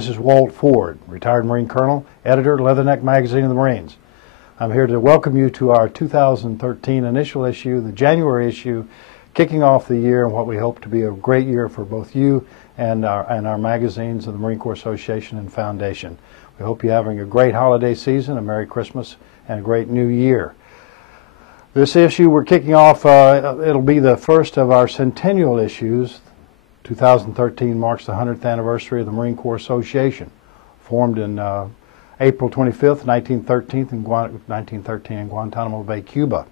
This is Walt Ford, retired Marine Colonel, editor, Leatherneck Magazine of the Marines. I'm here to welcome you to our 2013 initial issue, the January issue, kicking off the year and what we hope to be a great year for both you and our magazines of the Marine Corps Association and Foundation. We hope you're having a great holiday season, a Merry Christmas, and a great New Year. This issue we're kicking off, it'll be the first of our centennial issues. 2013 marks the 100th anniversary of the Marine Corps Association, formed in April 25th, 1913 in Guantanamo Bay, Cuba.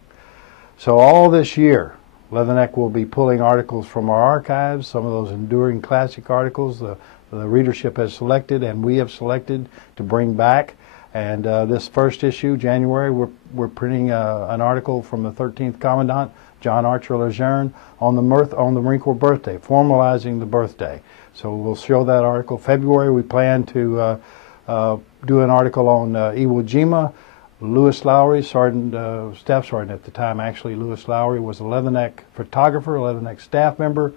So all this year, Leatherneck will be pulling articles from our archives, some of those enduring classic articles the readership has selected and we have selected to bring back. And this first issue, January, we're printing an article from the 13th Commandant, John Archer Lejeune, on the Marine Corps birthday, formalizing the birthday. So we'll show that article. February, we plan to do an article on Iwo Jima. Lewis Lowry, Staff Sergeant at the time, actually, Lewis Lowry was a Leatherneck photographer, a Leatherneck staff member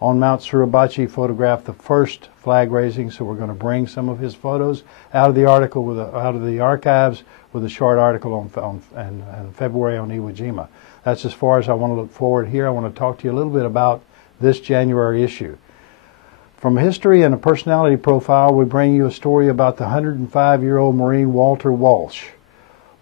on Mount Suribachi, photographed the first flag raising, so we're going to bring some of his photos out of the article, out of the archives, with a short article in February on Iwo Jima. That's as far as I want to look forward here. I want to talk to you a little bit about this January issue. From history and a personality profile, we bring you a story about the 105-year-old Marine Walter Walsh.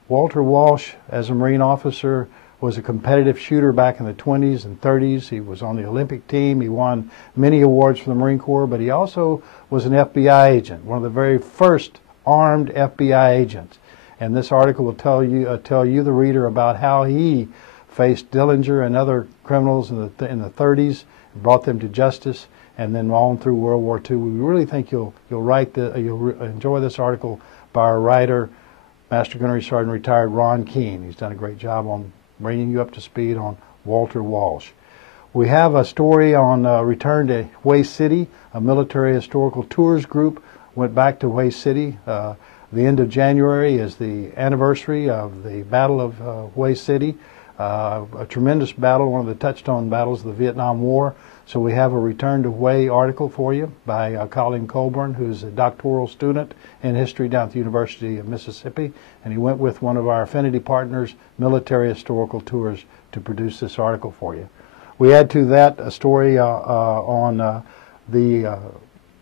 Walter Walsh, as a Marine officer, was a competitive shooter back in the 20s and 30s. He was on the Olympic team. He won many awards for the Marine Corps, but he also was an FBI agent, one of the very first armed FBI agents. And this article will tell you, the reader, about how he faced Dillinger and other criminals in the 30s, brought them to justice, and then on through World War II. We really think you'll enjoy this article by our writer, Master Gunnery Sergeant Retired Ron Keene. He's done a great job on bringing you up to speed on Walter Walsh. We have a story on return to Hue City. A military historical tours group went back to Hue City. The end of January is the anniversary of the Battle of Hue City, a tremendous battle, one of the touchstone battles of the Vietnam War. So we have a Return to Hue article for you by Colin Colburn, who's a doctoral student in history down at the University of Mississippi, and he went with one of our affinity partners, Military Historical Tours, to produce this article for you. We add to that a story on the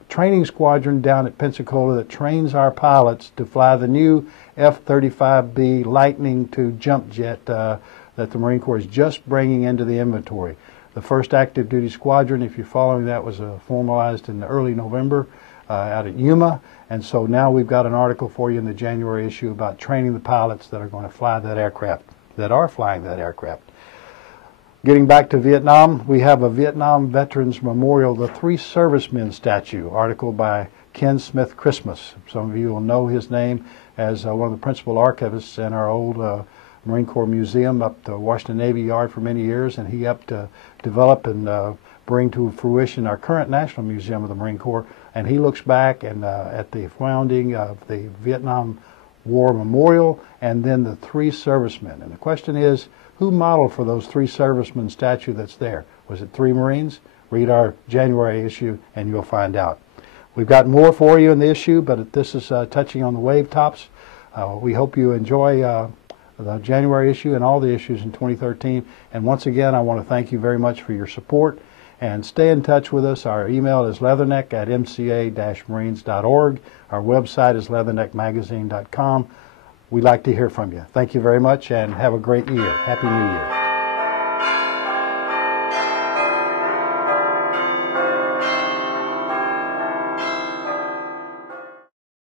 training squadron down at Pensacola that trains our pilots to fly the new F-35B Lightning II jump jet that the Marine Corps is just bringing into the inventory. The first active duty squadron, if you're following that, was formalized in early November out at Yuma. And so now we've got an article for you in the January issue about training the pilots that are going to fly that aircraft, that are flying that aircraft. Getting back to Vietnam, we have a Vietnam Veterans Memorial, the Three Servicemen statue, article by Ken Smith Christmas. Some of you will know his name as one of the principal archivists in our old Marine Corps Museum up to Washington Navy Yard for many years, and he helped to develop and bring to fruition our current National Museum of the Marine Corps. And he looks back and at the founding of the Vietnam War Memorial and then the Three Servicemen. And the question is, who modeled for those Three Servicemen statue that's there? Was it three Marines? Read our January issue and you'll find out. We've got more for you in the issue, but this is touching on the wave tops. We hope you enjoy the January issue and all the issues in 2013. And once again, I want to thank you very much for your support. And stay in touch with us. Our email is leatherneck@mca-marines.org. Our website is leatherneckmagazine.com. We'd like to hear from you. Thank you very much and have a great year. Happy New Year.